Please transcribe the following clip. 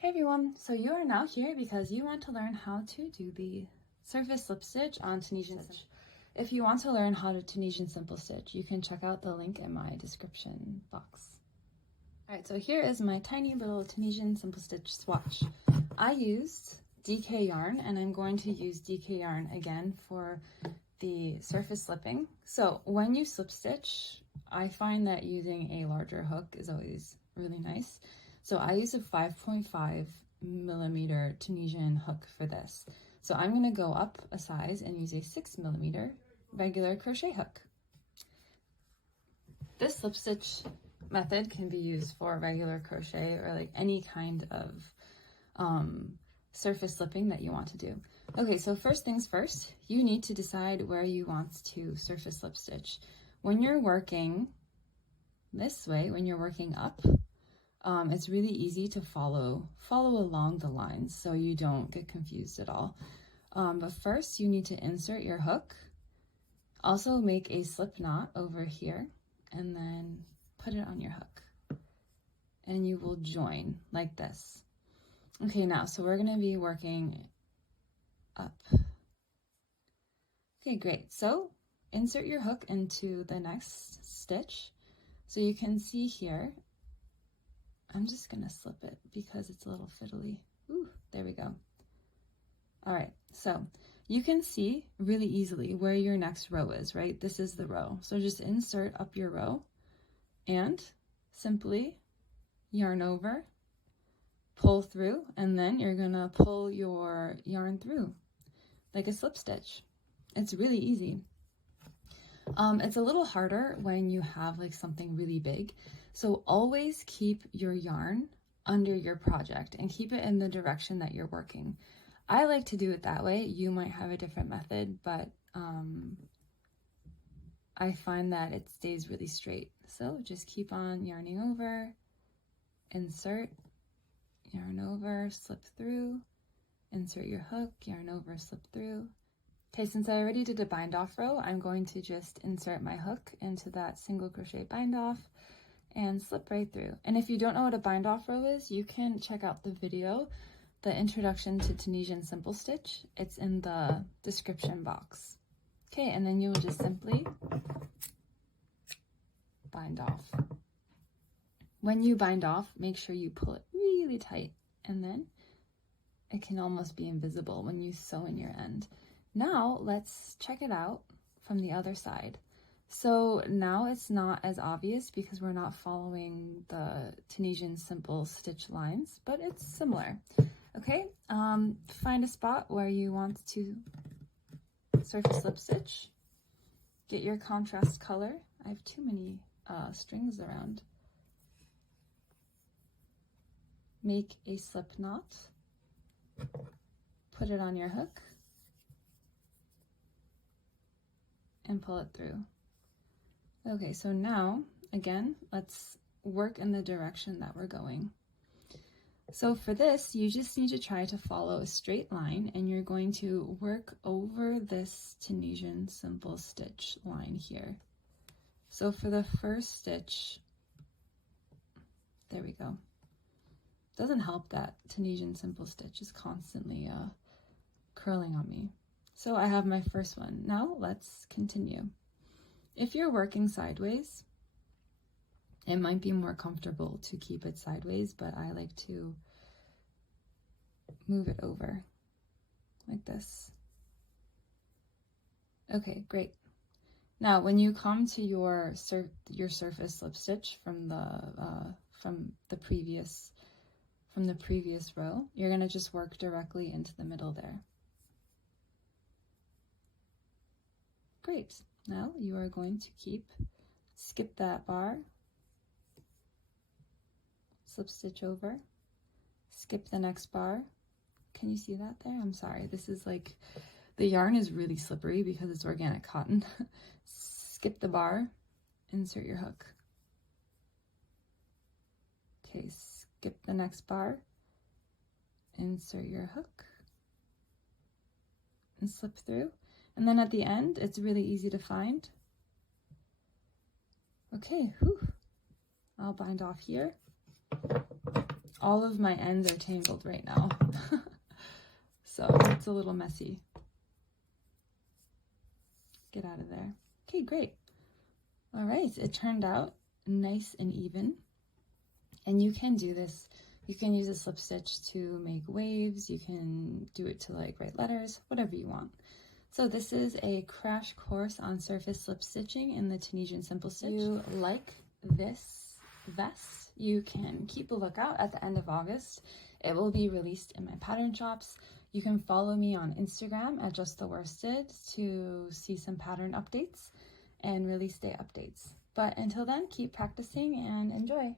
Hey everyone, so you are now here because you want to learn how to do the surface slip stitch on Tunisian stitch. If you want to learn how to Tunisian simple stitch, you can check out the link in my description box. Alright, so here is my tiny little Tunisian simple stitch swatch. I used DK yarn and I'm going to use DK yarn again for the surface slipping. So when you slip stitch, I find that using a larger hook is always really nice. So I use a 5.5 millimeter Tunisian hook for this. So I'm going to go up a size and use a 6 millimeter regular crochet hook. This slip stitch method can be used for regular crochet or like any kind of surface slipping that you want to do. Okay, so first things first, you need to decide where you want to surface slip stitch. When you're working this way, when you're working up, it's really easy to follow along the lines so you don't get confused at all. But first you need to insert your hook, also make a slip knot over here, and then put it on your hook. And you will join like this. Okay, now, so we're gonna be working up. Okay, great. So insert your hook into the next stitch. So you can see here, I'm just gonna slip it because it's a little fiddly. Ooh, there we go. All right, so you can see really easily where your next row is, right? This is the row. So just insert up your row and simply yarn over, pull through, and then you're gonna pull your yarn through like a slip stitch. It's really easy. It's a little harder when you have like something really big. So always keep your yarn under your project and keep it in the direction that you're working. I like to do it that way. You might have a different method, but I find that it stays really straight. So just keep on yarning over, insert, yarn over, slip through, insert your hook, yarn over, slip through. Okay, since I already did a bind off row, I'm going to just insert my hook into that single crochet bind off and slip right through. And if you don't know what a bind off row is, you can check out the video, the introduction to Tunisian simple stitch. It's in the description box. Okay, and then you will just simply bind off. When you bind off, make sure you pull it really tight, and then it can almost be invisible when you sew in your end. Now let's check it out from the other side. So now it's not as obvious because we're not following the Tunisian simple stitch lines, but it's similar. Okay, find a spot where you want to surface slip stitch. Get your contrast color. I have too many strings around. Make a slip knot. Put it on your hook. And pull it through. Okay, so now, again, let's work in the direction that we're going. So for this, you just need to try to follow a straight line, and you're going to work over this Tunisian simple stitch line here. So for the first stitch, there we go. Doesn't help that Tunisian simple stitch is constantly curling on me. So I have my first one. Now let's continue. If you're working sideways, it might be more comfortable to keep it sideways, but I like to move it over like this. Okay, great. Now when you come to your surface slip stitch from the previous row, you're gonna just work directly into the middle there. Great. Now you are going to skip that bar, slip stitch over, skip the next bar. Can you see that there? I'm sorry. This is like, the yarn is really slippery because it's organic cotton. Skip the bar, insert your hook. Okay, skip the next bar, insert your hook, and slip through. And then at the end, it's really easy to find. Okay, whew. I'll bind off here. all of my ends are tangled right now. So it's a little messy. Get out of there. Okay, great. All right, it turned out nice and even. And you can do this. You can use a slip stitch to make waves. You can do it to like write letters, whatever you want. So this is a crash course on surface slip stitching in the Tunisian simple stitch. If you like this vest, you can keep a lookout at the end of August. It will be released in my pattern shops. You can follow me on Instagram at Just the Worsted to see some pattern updates and release day updates. But until then, keep practicing and enjoy.